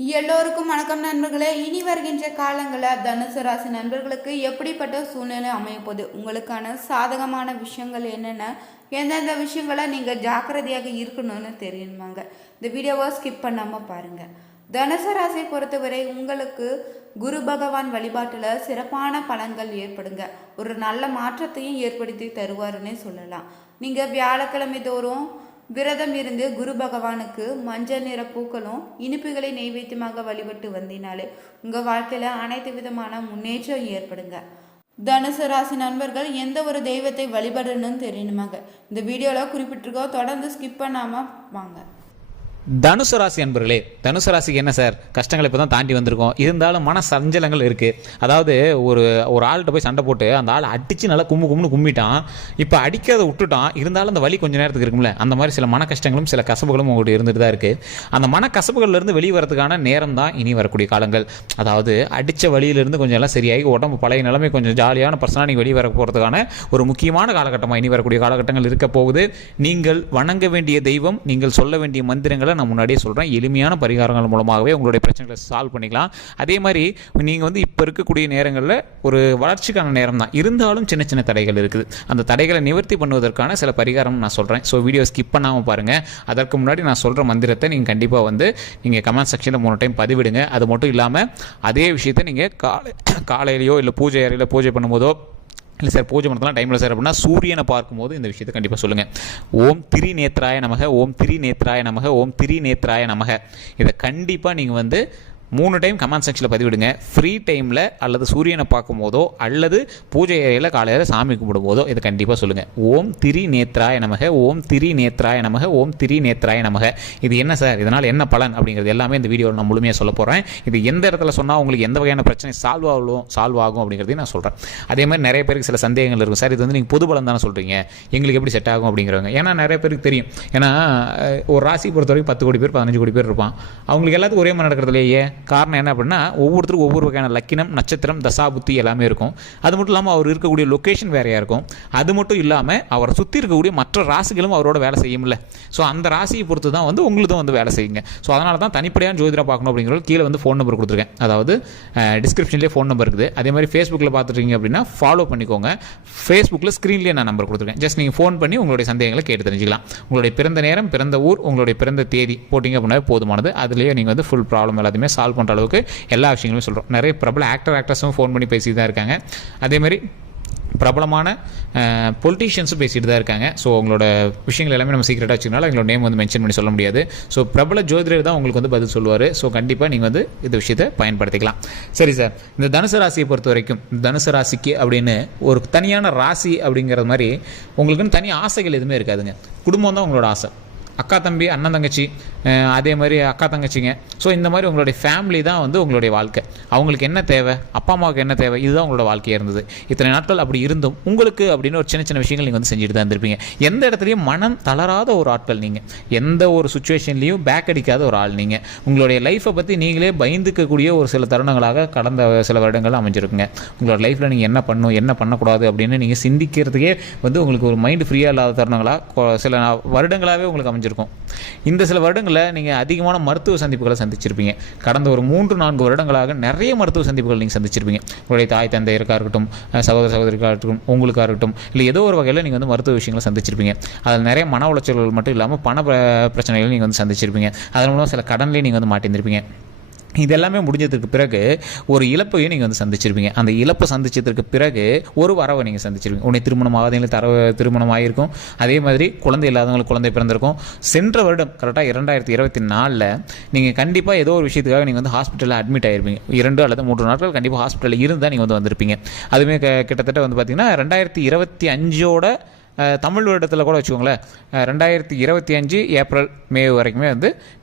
எல்லோருக்கும் வணக்கம் நண்பர்களே. இனி வருகின்ற காலங்களில் தனுசு ராசி நண்பர்களுக்கு எப்படிப்பட்ட சூழ்நிலை அமையப்போகுது, உங்களுக்கான சாதகமான விஷயங்கள் என்னென்ன, எந்தெந்த விஷயங்களை நீங்கள் ஜாக்கிரதையாக இருக்கணும்னு தெரியணுமாங்க. இந்த வீடியோவை ஸ்கிப் பண்ணாமல் பாருங்கள். தனுசு ராசியை பொறுத்தவரை உங்களுக்கு குரு பகவான் வழிபாட்டில் சிறப்பான பலன்கள் ஏற்படுங்க. ஒரு நல்ல மாற்றத்தையும் ஏற்படுத்தி தருவாருன்னே சொல்லலாம். நீங்கள் வியாழக்கிழமை தோறும் விரதம் இருந்து குரு பகவானுக்கு மஞ்சள் நிற பூக்களும் இனிப்புகளை நெய்வேத்தியமாக வழிபட்டு வந்தினாலே உங்கள் வாழ்க்கையில் அனைத்து விதமான முன்னேற்றம் ஏற்படுங்க. தனுசு ராசி நண்பர்கள் எந்த ஒரு தெய்வத்தை வழிபடணும்னு தெரியணுமாங்க. இந்த வீடியோவில் குறிப்பிட்டிருக்கோம், தொடர்ந்து ஸ்கிப் பண்ணாமல் வாங்க. தனுசு ராசி அன்பர்களே, தனுசு ராசிக்கு என்ன சார் கஷ்டங்களை இப்போ தான் தாண்டி வந்திருக்கோம். இருந்தாலும் மன சஞ்சலங்கள் இருக்குது. அதாவது ஒரு ஆள்கிட்ட போய் சண்டை போட்டு அந்த ஆள் அடித்து நல்லா கும்முன்னு கும்மிட்டான், இப்போ அடிக்காத விட்டுட்டான். இருந்தாலும் அந்த வலி கொஞ்சம் நேரத்துக்கு இருக்கும்ல, அந்த மாதிரி சில மன கஷ்டங்களும் சில கசப்புகளும் உங்கள்கிட்ட இருந்துட்டு தான் இருக்குது. அந்த மன கசப்புகள்லேருந்து வெளியே வரதுக்கான நேரம் தான் இனி வரக்கூடிய காலங்கள். அதாவது அடித்த வழியிலேருந்து கொஞ்சம் எல்லாம் சரியாகி உடம்பு பழைய நிலைமை கொஞ்சம் ஜாலியான பர்சனாக நீங்கள் வெளியே வர போகிறதுக்கான ஒரு முக்கியமான காலகட்டமாக இனி வரக்கூடிய காலகட்டங்கள் இருக்க போகுது. நீங்கள் வணங்க வேண்டிய தெய்வம், நீங்கள் சொல்ல வேண்டிய மந்திரங்களை நான் முன்னாடியே சொல்கிறேன், எளிமையான பரிகாரங்கள் மூலமாகவே உங்களுடைய பிரச்சனைகளை சால்வ் பண்ணிக்கலாம். அதே மாதிரி நீங்கள் இப்போ இருக்கக்கூடிய நேரங்களில் ஒரு வளர்ச்சிக்கான நேரம் தான், இருந்தாலும் சின்ன சின்ன தடைகள் இருக்குது. அந்த தடைகளை நிவர்த்தி பண்ணுவதற்கான சில பரிகாரம் நான் சொல்கிறேன். ஸோ வீடியோ ஸ்கிப் பண்ணாமல் பாருங்கள். அதற்கு முன்னாடி நான் சொல்கிற மந்திரத்தை நீங்கள் கண்டிப்பாக நீங்கள் கமெண்ட் செக்ஷனில் 3 டைம் பதிவிடுங்க. அது மட்டும் இல்லாமல் அதே விஷயத்தை நீங்கள் காலையிலையோ இல்லை பூஜை அறையில் பூஜை பண்ணும்போதோ, இல்லை சார் பூஜை பண்ணலாம் டைமில் சார் அப்படின்னா சூரியனை பார்க்கும்போது இந்த விஷயத்தை கண்டிப்பாக சொல்லுங்கள். ஓம் திரிநேத்ராய நமக, ஓம் திரிநேத்ராய நமக, ஓம் திரிநேத்ராய நமக. இதை கண்டிப்பாக நீங்கள் 3 டைம் கமெண்ட் செக்ஷனில் பதிவிடுங்க. ஃப்ரீ டைமில் அல்லது சூரியனை பார்க்கும் போதோ அல்லது பூஜை அறையில் காலையில் சாமி கும்பிடும் போதோ இதை கண்டிப்பாக சொல்லுங்கள். ஓம் திரிநேத்ராய நமக, ஓம் திரிநேத்ராய நமக, ஓம் திரிநேத்ராய நமக. இது என்ன சார், இதனால் என்ன பலன் அப்படிங்கிறது எல்லாமே இந்த வீடியோவில் நான் முழுமையாக சொல்ல போகிறேன். இது எந்த இடத்துல சொன்னால் உங்களுக்கு எந்த வகையான பிரச்சனை சால்வ் ஆகும் அப்படிங்கிறதையும் நான் சொல்கிறேன். அதே மாதிரி நிறைய பேருக்கு சில சந்தேகங்கள் இருக்கும். சார் இது நீங்கள் பொது பலன் தானே சொல்கிறீங்க, எங்களுக்கு எப்படி செட் ஆகும் அப்படிங்கிறவங்க. ஏன்னா நிறைய பேருக்கு தெரியும். ஏன்னா ஒரு ராசி பொறுத்தவரைக்கும் 10 கோடி பேர் 15 கோடி பேர் இருப்பான். அவங்களுக்கு எல்லாத்துக்கும் ஒரே மாதிரி நடக்கிறதுலையே காரணம் என்ன அப்படின்னா, ஒவ்வொருத்தருக்கும் ஒவ்வொரு வகையான லக்கினம், நட்சத்திரம், தசாபுத்தி எல்லாமே இருக்கும். அது மட்டும் இல்லாமல் அவர் இருக்கக்கூடிய லொக்கேஷன் வேறையாக இருக்கும். அது மட்டும் இல்லாமல் அவரை சுற்றி இருக்கக்கூடிய மற்ற ராசிகளும் அவரோட வேலை செய்யும்ல. ஸோ அந்த ராசியை பொறுத்து தான் உங்களுக்கும் வேலை செய்யுங்க. ஸோ அதனால தான் தனிப்படையான ஜோதிடரை பார்க்கணும் அப்படிங்கிறது கீழே ஃபோன் நம்பர் கொடுத்துருக்கேன். அதாவது டிஸ்கிரிப்ஷன்லேயே ஃபோன் நம்பர் இருக்குது. அதே மாதிரி ஃபேஸ்புக்கில் பார்த்துட்டீங்க அப்படின்னா ஃபாலோ பண்ணிக்கோங்க. ஃபேஸ்புக்கில் ஸ்க்ரீன்லேயே நான் நம்பர் கொடுத்துருக்கேன். ஜஸ்ட் நீங்கள் ஃபோன் பண்ணி உங்களுடைய சந்தேகங்களை கேட்டு தெரிஞ்சுக்கலாம். உங்களுடைய பிறந்த நேரம், பிறந்த ஊர், உங்களுடைய பிறந்த தேதி போட்டிங்க அப்படின்னா போதுமானது. அதுலேயே நீங்கள் ஃபுல் ப்ராப்ளம் எல்லாத்தையுமே சால்வ் பண்ணுற அளவுக்கு எல்லா விஷயங்களுமே சொல்கிறோம். நிறைய பிரபல ஆக்டர்ஸும் ஃபோன் பண்ணி பேசிட்டு தான் இருக்காங்க. அதேமாதிரி பிரபலமான பொலிட்டீஷியன்ஸும் பேசிட்டு தான் இருக்காங்க. ஸோ உங்களோட விஷயங்கள் எல்லாமே நம்ம சீக்கிரட்டாக வச்சுக்கனால எங்களோட நேம் மென்ஷன் பண்ணி சொல்ல முடியாது. ஸோ பிரபல ஜோதிடர் தான் உங்களுக்கு பதில் சொல்லுவார். ஸோ கண்டிப்பாக நீங்கள் இந்த விஷயத்தை பயன்படுத்திக்கலாம். சரி சார், இந்த தனுசு ராசியை பொறுத்த வரைக்கும் தனுசு ராசிக்கு அப்படின்னு ஒரு தனியான ராசி அப்படிங்கிற மாதிரி உங்களுக்குன்னு தனி ஆசைகள் எதுவுமே இருக்காதுங்க. குடும்பம் தான் உங்களோட ஆசை. அக்கா தம்பி, அண்ணன் தங்கச்சி, அதே மாதிரி அக்கா தங்கச்சிங்க. ஸோ இந்த மாதிரி உங்களுடைய ஃபேமிலி தான் உங்களுடைய வாழ்க்கை. அவங்களுக்கு என்ன தேவை, அப்பா அம்மாவுக்கு என்ன தேவை, இதுதான் உங்களோட வாழ்க்கையாக இருந்தது. இத்தனை நாட்கள் அப்படி இருந்தும் உங்களுக்கு அப்படின்னு ஒரு சின்ன சின்ன விஷயங்கள் நீங்கள் செஞ்சுட்டு தான் இருந்திருப்பீங்க. எந்த இடத்துலையும் மனம் தளராத ஒரு ஆட்கள் நீங்கள். எந்த ஒரு சுச்சுவேஷன்லையும் பேக் அடிக்காத ஒரு ஆள் நீங்கள். உங்களுடைய லைஃப்பை பற்றி நீங்களே பயந்துக்கக்கூடிய ஒரு சில தருணங்களாக கடந்த சில வருடங்கள் அமைஞ்சிருக்குங்க. உங்களோட லைஃப்பில் நீங்கள் என்ன பண்ணணும், என்ன பண்ணக்கூடாது அப்படின்னு நீங்கள் சிந்திக்கிறதுக்கே உங்களுக்கு ஒரு மைண்டு ஃப்ரீயாக இல்லாத தருணங்களாக சில வருடங்களாகவே உங்களுக்கு அமைஞ்சிருக்கும். இந்த சில வருடங்களில் நீங்கள் அதிகமான மருத்துவ சந்திப்புகளை சந்திச்சிருப்பீங்க. கடந்த ஒரு 3-4 வருடங்களாக நிறைய மருத்துவ சந்திப்புகள் நீங்கள் சந்திச்சிருப்பீங்க. உங்களுடைய தாய் தந்தையருக்காக இருக்கட்டும், சகோதர சகோதரிக்காக இருக்கட்டும், உங்களுக்காக இருக்கட்டும், இல்லை ஏதோ ஒரு வகையில் நீங்கள் மருத்துவ விஷயங்களை சந்திச்சிருப்பீங்க. அதில் நிறைய மன உளைச்சல்கள் மட்டும் இல்லாமல் பண பிரச்சனைகள் நீங்கள் சந்திச்சிருப்பீங்க. அதன் மூலம் சில கடன்லேயே நீங்கள் மாட்டியிருந்திருப்பீங்க. இதெல்லாமே முடிஞ்சதுக்கு பிறகு ஒரு இழப்பையும் நீங்கள் சந்திச்சிருப்பீங்க. அந்த இழப்பை சந்திச்சதுக்கு பிறகு ஒரு வரவை நீங்கள் சந்திச்சிருப்பீங்க. உடனே திருமணம் ஆகாதவங்களுக்கு திருமணம் ஆகியிருக்கும். அதே மாதிரி குழந்தை இல்லாதவங்களுக்கு குழந்தை பிறந்திருக்கும். சென்ற வருடம் கரெக்டாக 2024 நீங்கள் கண்டிப்பாக ஏதோ ஒரு விஷயத்துக்காக நீங்கள் ஹாஸ்பிட்டலில் அட்மிட் ஆகிருப்பீங்க. 2 அல்லது 3 நாட்கள் கண்டிப்பாக ஹாஸ்பிட்டலில் இருந்தால் நீங்கள் வந்திருப்பீங்க. அதுவுமே கிட்டத்தட்ட பார்த்தீங்கன்னா 2025ஓட தமிழ் வருடத்தில் கூட வச்சுக்கோங்களேன், 2025 ஏப்ரல் மே வரைக்குமே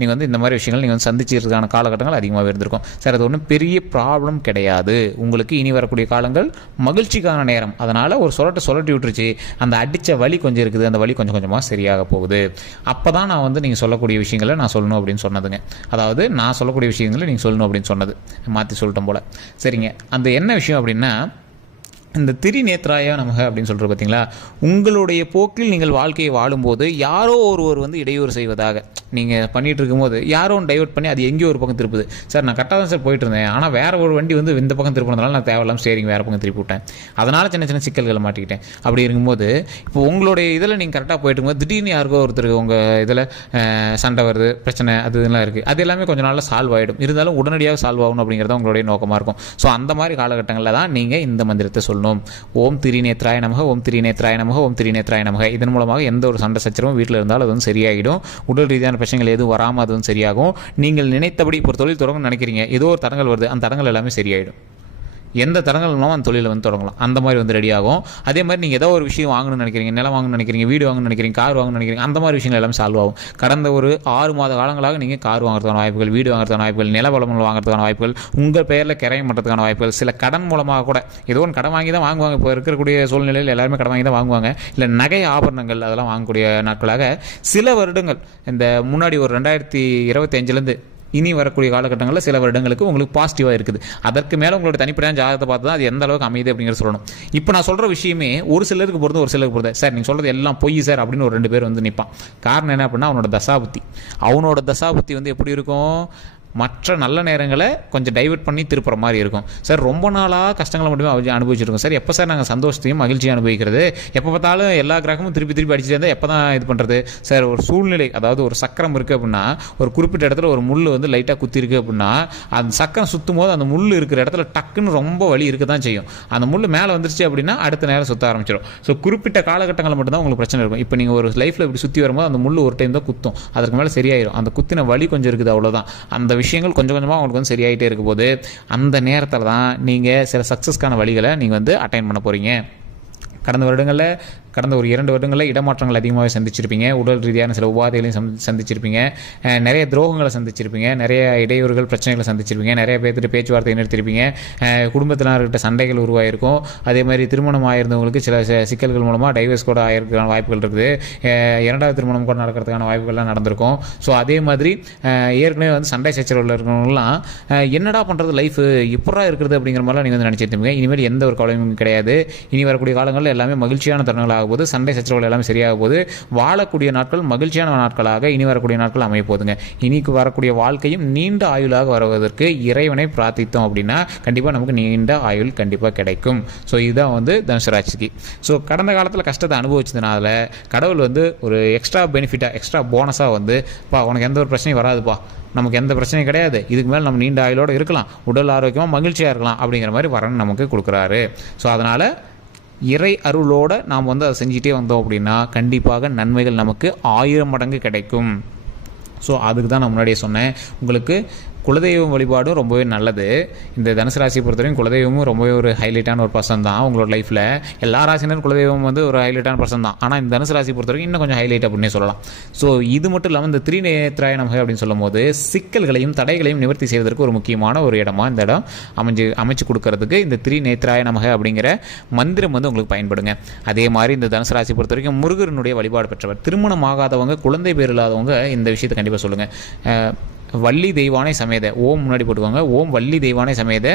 நீங்கள் இந்த மாதிரி விஷயங்கள் நீங்கள் சந்திச்சிருக்கான காலகட்டங்கள் அதிகமாக இருந்திருக்கும். சார் அது ஒன்றும் பெரிய ப்ராப்ளம் கிடையாது. உங்களுக்கு இனி வரக்கூடிய காலங்கள் மகிழ்ச்சிக்கான நேரம். அதனால் ஒரு சொல்லட்டி விட்டுருச்சு, அந்த அடித்த வலி கொஞ்சம் இருக்குது, அந்த வலி கொஞ்சம் கொஞ்சமாக சரியாக போகுது. அப்போ தான் நான் நீங்கள் சொல்லக்கூடிய விஷயங்களை நான் சொல்லணும் அப்படின்னு சொன்னதுங்க. அதாவது நான் சொல்லக்கூடிய விஷயங்களை நீங்கள் சொல்லணும் அப்படின்னு சொன்னது மாற்றி சொல்லிட்டோம் போல். சரிங்க, அந்த என்ன விஷயம் அப்படின்னா, இந்த திரிநேத்ராய நமக அப்படின்னு சொல்கிறது பார்த்தீங்களா, உங்களுடைய போக்கில் நீங்கள் வாழ்க்கையை வாழும்போது யாரோ ஒருவர் இடையூறு செய்வதாக, நீங்கள் பண்ணிகிட்டு இருக்கும்போது யாரோ ஒன்று டைவர்ட் பண்ணி அது எங்கேயோ ஒரு பக்கம் திருப்புது. சார் நான் கரெக்டாக தான் சார் போயிட்டு இருந்தேன், ஆனால் வேறு ஒரு வண்டி வந்து இந்த பக்கம் திருப்பினதுனால நான் தேவையில்லாமல் ஸ்டேரிங் வேறு பக்கம் திருப்பி விட்டேன், அதனால் சின்ன சின்ன சிக்கல்களை மாட்டிக்கிட்டேன். அப்படி இருக்கும்போது இப்போ உங்களுடைய இதில் நீங்கள் கரெக்டாக போயிட்டு இருக்கும்போது திடீர்னு யாருக்கோ ஒருத்தருக்கு உங்கள் இதில் சண்டை வருது, பிரச்சனை அது இதெல்லாம் இருக்குது, அது எல்லாமே கொஞ்சம் நாளில் சால்வ் ஆகிடும். இருந்தாலும் உடனடியாக சால்வ் ஆகணும் அப்படிங்கிறது உங்களுடைய நோக்கமாக இருக்கும். ஸோ அந்த மாதிரி காலகட்டங்களில் தான் நீங்கள் இந்த மந்திரத்தை சொல்லணும். ஓம் திரிநேத்ராய நமக, ஓம் திரிநேத்ராய நமக, ஓம் திரிநேத்ராய நமக. இதன் மூலமாக எந்த ஒரு சண்டை சச்சரவும் வீட்டில் இருந்தாலும் அது வந்து சரியாகிடும். உடல் ரீதியான பிரச்சனைகள் எதுவும் வராமல் அது வந்து சரியாகும். நீங்கள் நினைத்தபடி இப்போ ஒரு தொழில் தொடங்க நினைக்கிறீங்க, ஏதோ ஒரு தடங்கள் வருது, அந்த தடங்கள் எல்லாமே சரியாயிடும். எந்த தடங்கள் இல்லாமல் அந்த தொழிலை வந்து தொடங்கலாம். அந்த மாதிரி வந்து ரெடி ஆகும். அதே மாதிரி நீங்கள் ஏதோ ஒரு விஷயம் வாங்கணும்னு நினைக்கிறீங்க, நிலம் வாங்கணும்னு நினைக்கிறீங்க, வீடு வாங்கணும்னு நினைக்கிறீங்க, கார் வாங்கணும்னு நினைக்கிறீங்க, அந்த மாதிரி விஷயங்கள் எல்லாமே சால்வ் ஆகும். கடந்த ஒரு 6 மாத காலங்களாக நீங்கள் கார் வாங்குறதுக்கான வாய்ப்புகள், வீடு வாங்குறதுக்கான வாய்ப்புகள், நில வளங்கள் வாங்குறதுக்கான வாய்ப்புகள், உங்கள் பெயரில் கிரையம் பண்ணுறதுக்கான வாய்ப்புகள், சில கடன் மூலமாக கூட ஏதோ ஒன்று கடன் வாங்கி தான் வாங்குவாங்க. இப்போ இருக்கக்கூடிய சூழ்நிலையில் எல்லாருமே கடன் வாங்கி தான் வாங்குவாங்க. இல்லை நகை ஆபரணங்கள் அதெல்லாம் வாங்கக்கூடிய நாட்களாக சில வருடங்கள் இந்த முன்னாடி ஒரு 2025லேருந்து இனி வரக்கூடிய காலகட்டங்களில் சில வருடங்களுக்கு உங்களுக்கு பாசிட்டிவாக இருக்குது. அதற்கு மேலே உங்களோட தனிப்படையான ஜாதகத்தை பார்த்து தான் அது எந்த அளவுக்கு அமையுது அப்படிங்கிறது சொல்லணும். இப்போ நான் சொல்கிற விஷயமே ஒரு சிலருக்கு பொறுத்து ஒரு சிலருக்கு பொறுத்து, சார் நீங்கள் சொல்கிறது எல்லாம் பொய் சார் அப்படின்னு ஒரு 2 பேர் வந்து நிற்பான். காரணம் என்ன அப்படின்னா அவனோட தசாபுத்தி வந்து எப்படி இருக்கும், மற்ற நல்ல நேரங்களை கொஞ்சம் டைவர்ட் பண்ணி திருப்புற மாதிரி இருக்கும். சார் ரொம்ப நாளாக கஷ்டங்களை மட்டுமே அனுபவிச்சிருக்கோம் சார், எப்போ சார் நாங்கள் சந்தோஷத்தையும் மகிழ்ச்சியும் அனுபவிக்கிறது, எப்போ பார்த்தாலும் எல்லா கிரகமும் திருப்பி அடிச்சுட்டு இருந்தால் எப்போ தான் இது பண்ணுறது சார். ஒரு சூழ்நிலை, அதாவது ஒரு சக்கரம் இருக்குது அப்படின்னா ஒரு குறிப்பிட்ட இடத்துல ஒரு முள் வந்து லைட்டாக குத்தி இருக்குது அப்படின்னா அந்த சக்கரம் சுற்றும் போது அந்த முள் இருக்கிற இடத்துல டக்குன்னு ரொம்ப வலி இருக்க தான் செய்யும். அந்த முள் மேலே வந்துருச்சு அப்படின்னா அடுத்த நேரம் சுற்ற ஆரம்பிச்சிடும். ஸோ குறிப்பிட்ட காலகட்டங்களில் மட்டும்தான் உங்களுக்கு பிரச்சனை இருக்கும். இப்போ நீங்கள் ஒரு லைஃப்பில் இப்படி சுற்றி வரும்போது அந்த முள் ஒரு டைம் தான் குத்தும், அதுக்கு மேலே சரியாயிடும். அந்த குத்தின வலி கொஞ்சம் இருக்குது, அவ்வளோதான். அந்த விஷயங்கள் கொஞ்சம் கொஞ்சமாக உங்களுக்கு வந்து சரியாயிட்டே இருக்கும் போது அந்த நேரத்தில் தான் நீங்கள் சில சக்ஸஸ்க்கான வழிகளை நீங்கள் வந்து அட்டைன் பண்ண போகிறீங்க. கடந்த ஒரு 2 வருடங்களில் இடமாற்றங்கள் அதிகமாகவே சந்திச்சிருப்பீங்க. உடல் ரீதியான சில உபாதைகளையும் சந்திச்சிருப்பீங்க. நிறைய துரோகங்களை சந்திச்சிருப்பீங்க. நிறைய இடையூறுகள் பிரச்சனைகளை சந்திச்சிருப்பீங்க. நிறைய பேர்த்துட்டு பேச்சுவார்த்தை நிறுத்திருப்பீங்க. குடும்பத்தினர்கிட்ட சண்டைகள் உருவாயிருக்கும். அதே மாதிரி திருமணம் ஆயிருந்தவங்களுக்கு சில சிக்கல்கள் மூலமாக டைவர்ஸ் கூட ஆயிருக்கான வாய்ப்புகள் இருக்குது. 2வது திருமணம் கூட நடக்கிறதுக்கான வாய்ப்புகள்லாம் நடந்திருக்கும். ஸோ அதே மாதிரி ஏற்கனவே வந்து சண்டை சச்சரவில் இருக்கிறவங்கலாம் என்னடா பண்ணுறது, லைஃப் எப்படா இருக்கிறது அப்படிங்கிற மாதிரிலாம் நீங்கள் வந்து நினச்சிருப்பீங்க. இனிமேல் எந்த ஒரு கவலையும் கிடையாது. இனி வரக்கூடிய காலங்களில் எல்லாமே மகிழ்ச்சியான தருணங்களாக போது, சண்டை சச்சரவுகள் எல்லாமே சரியாக போது, வாழக்கூடிய நாட்கள் மகிழ்ச்சியான நாட்களாக இனி வரக்கூடிய நாட்கள் அமைய போதுங்க. இனிக்கு வரக்கூடிய வாழ்க்கையும் நீண்ட ஆயுளாக வருவதற்கு இறைவனை பிரார்த்தித்தோம் அப்படின்னா கண்டிப்பாக நமக்கு நீண்ட ஆயுள் கண்டிப்பாக கிடைக்கும். ஸோ இதுதான் வந்து தனுசு ராசிக்கு. ஸோ கடந்த காலத்தில் கஷ்டத்தை அனுபவிச்சதுனால கடவுள் வந்து ஒரு எக்ஸ்ட்ரா பெனிஃபிட்டாக, எக்ஸ்ட்ரா போனஸாக வந்து உனக்கு எந்த ஒரு பிரச்சனையும் வராதுப்பா, நமக்கு எந்த பிரச்சனையும் கிடையாது, இதுக்கு மேலே நம்ம நீண்ட ஆயுளோடு இருக்கலாம், உடல் ஆரோக்கியமாக மகிழ்ச்சியாக இருக்கலாம் அப்படிங்கிற மாதிரி வரன் நமக்கு கொடுக்குறாரு. ஸோ அதனால் இறை அருளோடு நாம் வந்து அதை செஞ்சுட்டே வந்தோம் அப்படின்னா கண்டிப்பாக நன்மைகள் நமக்கு 1000 மடங்கு கிடைக்கும். ஸோ அதுக்கு தான் நான் முன்னாடியே சொன்னேன், உங்களுக்கு குலதெய்வம் வழிபாடும் ரொம்பவே நல்லது. இந்த தனுசு ராசியை பொறுத்தவரைக்கும் குலதெய்வமும் ரொம்பவே ஒரு ஹைலைட்டான ஒரு பர்சன் தான் உங்களோட லைஃப்பில். எல்லா ராசினரும் குலதெய்வம் வந்து ஒரு ஹைலைட்டான பர்சன் தான். ஆனால் இந்த தனுசு ராசியை பொறுத்தவரைக்கும் இன்னும் கொஞ்சம் ஹைலைட் அப்படின்னே சொல்லலாம். ஸோ இது மட்டும் இல்லாமல் இந்த திரிநேத்ராய நமக அப்படின்னு சொல்லும் போது சிக்கல்களையும் தடைகளையும் நிவர்த்தி செய்வதற்கு ஒரு முக்கியமான ஒரு இடமா இந்த இடம் அமைச்சு கொடுக்கறதுக்கு இந்த திரிநேத்ராய நமக அப்படிங்கிற மந்திரம் வந்து உங்களுக்கு பயன்படுங்க. அதே மாதிரி இந்த தனுசு ராசியை பொறுத்த வரைக்கும் முருகனுடைய வழிபாடு பெற்றவர், திருமணம் ஆகாதவங்க, குழந்தை பேர் இல்லாதவங்க இந்த விஷயத்தை கண்டிப்பாக சொல்லுங்கள். வள்ளி தெய்வானை சமேத ஓம் முன்னாடி போட்டுவாங்க. ஓம் வள்ளி தெய்வானை சமேத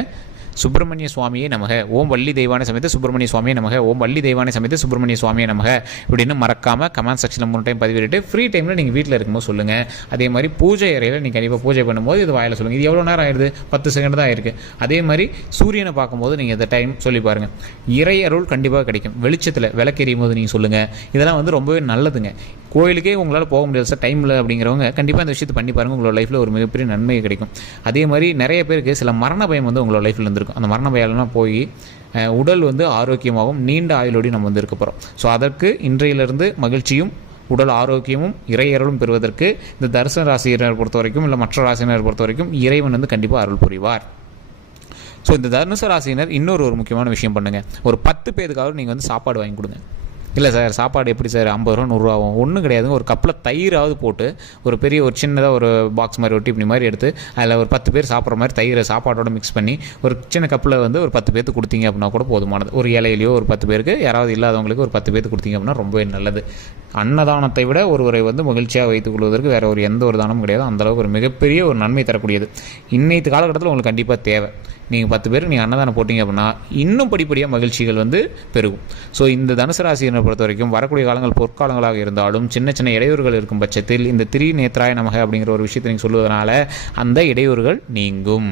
சுப்பிரமணிய சுவாமியே நமக, ஓம் வள்ளி தெய்வானை சமேத சுப்பிரமணிய சுவாமியே நமக, ஓம் வள்ளி தெய்வானை சமேத சுப்பிரமணிய சுவாமியே நமக இப்படின்னு மறக்காமல் கமெண்ட் செக்ஷனில் 3 டைம் பதிவிட்டு ஃப்ரீ டைமில் நீங்கள் வீட்டில் இருக்கும்போது சொல்லுங்கள். அதே மாதிரி பூஜை அறையில் நீங்கள் கண்டிப்பாக பூஜை பண்ணும்போது இது வாயில் சொல்லுங்கள். இது எவ்வளோ நேரம் ஆயிடுது, 10 செகண்ட் தான் ஆயிருக்கு. அதே மாதிரி சூரியனை பார்க்கும்போது நீங்கள் இந்த டைம் சொல்லி பாருங்கள். இறை அருள் கண்டிப்பாக கிடைக்கும். வெளிச்சத்தில் விளக்கெறியும் போது நீங்கள் சொல்லுங்கள். இதெல்லாம் வந்து ரொம்பவே நல்லதுங்க. கோயிலுக்கே உங்களால் போக முடியாது சார், டைமில் அப்படிங்கிறவங்க கண்டிப்பாக இந்த விஷயத்தை பண்ணி பாருங்கள். உங்களோட லைஃப்பில் ஒரு மிகப்பெரிய நன்மை கிடைக்கும். அதே மாதிரி நிறைய பேருக்கு சில மரண பயம் வந்து உங்களோட லைஃப்பில் இருந்திருக்கும். அந்த மரண பயம்லாம் போய் உடல் வந்து ஆரோக்கியமாகவும் நீண்ட ஆயுளோடையும் நம்ம வந்து இருக்க போகிறோம். ஸோ அதற்கு இன்றையிலிருந்து மகிழ்ச்சியும் உடல் ஆரோக்கியமும் இறையருளும் பெறுவதற்கு இந்த தனுசு ராசியினர் பொறுத்த வரைக்கும் இல்லை மற்ற ராசியினர் பொறுத்த வரைக்கும் இறைவன் வந்து கண்டிப்பாக அருள் புரிவார். ஸோ இந்த தனுசு ராசியினர் இன்னொரு முக்கியமான விஷயம் பண்ணுங்கள். ஒரு 10 பேருக்காவது நீங்கள் வந்து சாப்பாடு வாங்கி கொடுங்க. இல்லை சார் சாப்பாடு எப்படி சார் 50 ரூபா 100 ரூபா ஆகும், ஒன்றும் கிடையாதுங்க. ஒரு கப்பில் தயிராவது போட்டு ஒரு பெரிய ஒரு சின்னதாக ஒரு பாக்ஸ் மாதிரி ஒட்டி இப்படி மாதிரி எடுத்து அதில் ஒரு 10 பேர் சாப்பிட்ற மாதிரி தயிரை சாப்பாடோட மிக்ஸ் பண்ணி ஒரு சின்ன கப்பில் வந்து ஒரு 10 பேருக்கு கொடுத்தீங்க அப்படின்னா கூட போதுமானது. ஒரு இலையிலையோ ஒரு 10 பேருக்கு, யாராவது இல்லாதவங்களுக்கு ஒரு 10 பேருக்கு கொடுத்தீங்க அப்படின்னா ரொம்பவே நல்லது. அன்னதானத்தை விட ஒருவரை வந்து மகிழ்ச்சியாக வைத்துக் கொள்வதற்கு வேறு ஒரு எந்த ஒரு தானமும் கிடையாது. அந்தளவுக்கு ஒரு மிகப்பெரிய ஒரு நன்மை தரக்கூடியது இன்னைக்கு காலகட்டத்தில் உங்களுக்கு கண்டிப்பாக தேவை. நீங்கள் 10 பேருக்கு நீங்கள் அன்னதானம் போட்டிங்க அப்படின்னா இன்னும் படிப்படியாக மகிழ்ச்சிகள் வந்து பெருகும். ஸோ இந்த தனுசு ராசியை பொறுத்த வரைக்கும் வரக்கூடிய காலங்கள் பொற்காலங்களாக இருந்தாலும் சின்ன சின்ன இடையூறுகள் இருக்கும் பட்சத்தில் இந்த திரிநேத்ராய நமக அப்படிங்கிற ஒரு விஷயத்தை நீங்கள் சொல்லுவதனால அந்த இடையூறுகள் நீங்கும்.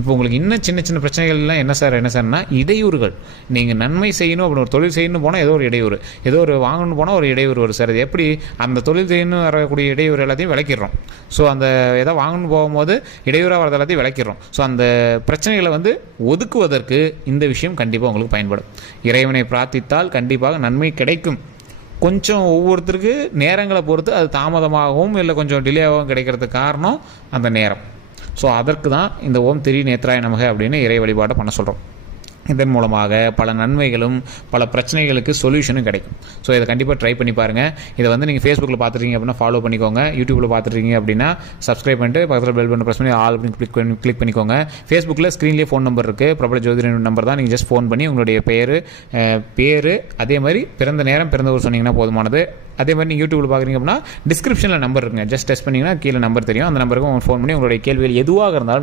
இப்போ உங்களுக்கு இன்னும் சின்ன சின்ன பிரச்சனைகள்லாம் என்ன சார்னா இடையூறுகள். நீங்கள் நன்மை செய்யணும் அப்படின்னு ஒரு தொழில் செய்யணும் போனால் ஏதோ ஒரு இடையூறு, ஏதோ ஒரு வாங்கணும் போனால் ஒரு இடையூறு வரும் சார். அது எப்படி அந்த தொழில் செய்யணும் வரக்கூடிய இடையூறு எல்லாத்தையும் விளக்கிடுறோம். ஸோ அந்த எதாவது வாங்கணும் போகும்போது இடையூறாக வரது எல்லாத்தையும் விளக்கிடுறோம். ஸோ அந்த பிரச்சனைகளை ஒதுக்குவதற்கு இந்த விஷயம் கண்டிப்பாக உங்களுக்கு பயன்படும். இறைவனை பிரார்த்தித்தால் கண்டிப்பாக நன்மை கிடைக்கும். கொஞ்சம் ஒவ்வொருத்தருக்கு நேரங்களை பொறுத்து அது தாமதமாகவும் இல்லை கொஞ்சம் டிலேவாகவும் கிடைக்கிறதுக்கு காரணம் அந்த நேரம். ஸோ அதற்கு தான் இந்த ஓம் திரிநேத்ராய நமக அப்படின்னு இறை வழிபாட்டை பண்ண சொல்கிறோம். இதன் மூலமாக பல நன்மைகளும் பல பிரச்சனைகளுக்கு சொல்யூஷனும் கிடைக்கும். ஸோ இதை கண்டிப்பாக ட்ரை பண்ணி பாருங்கள். இதை நீங்கள் ஃபேஸ்புக்கில் பார்த்துருக்கீங்க அப்படின்னா ஃபாலோ பண்ணிக்கோங்க. யூடியூப்பில் பார்த்துருக்கீங்க அப்படின்னா சப்ஸ்கிரைப் பண்ணிட்டு பக்கத்தில் பெல் பட்டன் ப்ரெஸ் பண்ணி ஆல் அப்படின்னு கிளிக் பண்ணிக்கோங்க. ஃபேஸ்புக்கில் ஸ்க்ரீன்லேயே ஃபோன் நம்பர் இருக்குது, பிரபல ஜோதிட நம்பர் தான். நீங்கள் ஜஸ்ட் ஃபோன் பண்ணி உங்களுடைய பேர் அதே மாதிரி பிறந்த நேரம் பிறந்த ஊர் சொன்னீங்கன்னா போதுமானது. அதே மாதிரி நீங்கள் யூடியூப்பில் பார்க்குறீங்க அப்படின்னா டிஸ்கிரிப்ஷனில் நம்பர் இருக்குங்க, ஜஸ்ட் டெஸ்ட் பண்ணிங்கன்னா கீழே நம்பர் தெரியும். அந்த நம்பருக்கு ஃபோன் பண்ணி உங்களுடைய கேள்விகள் எதுவாக இருந்தாலும்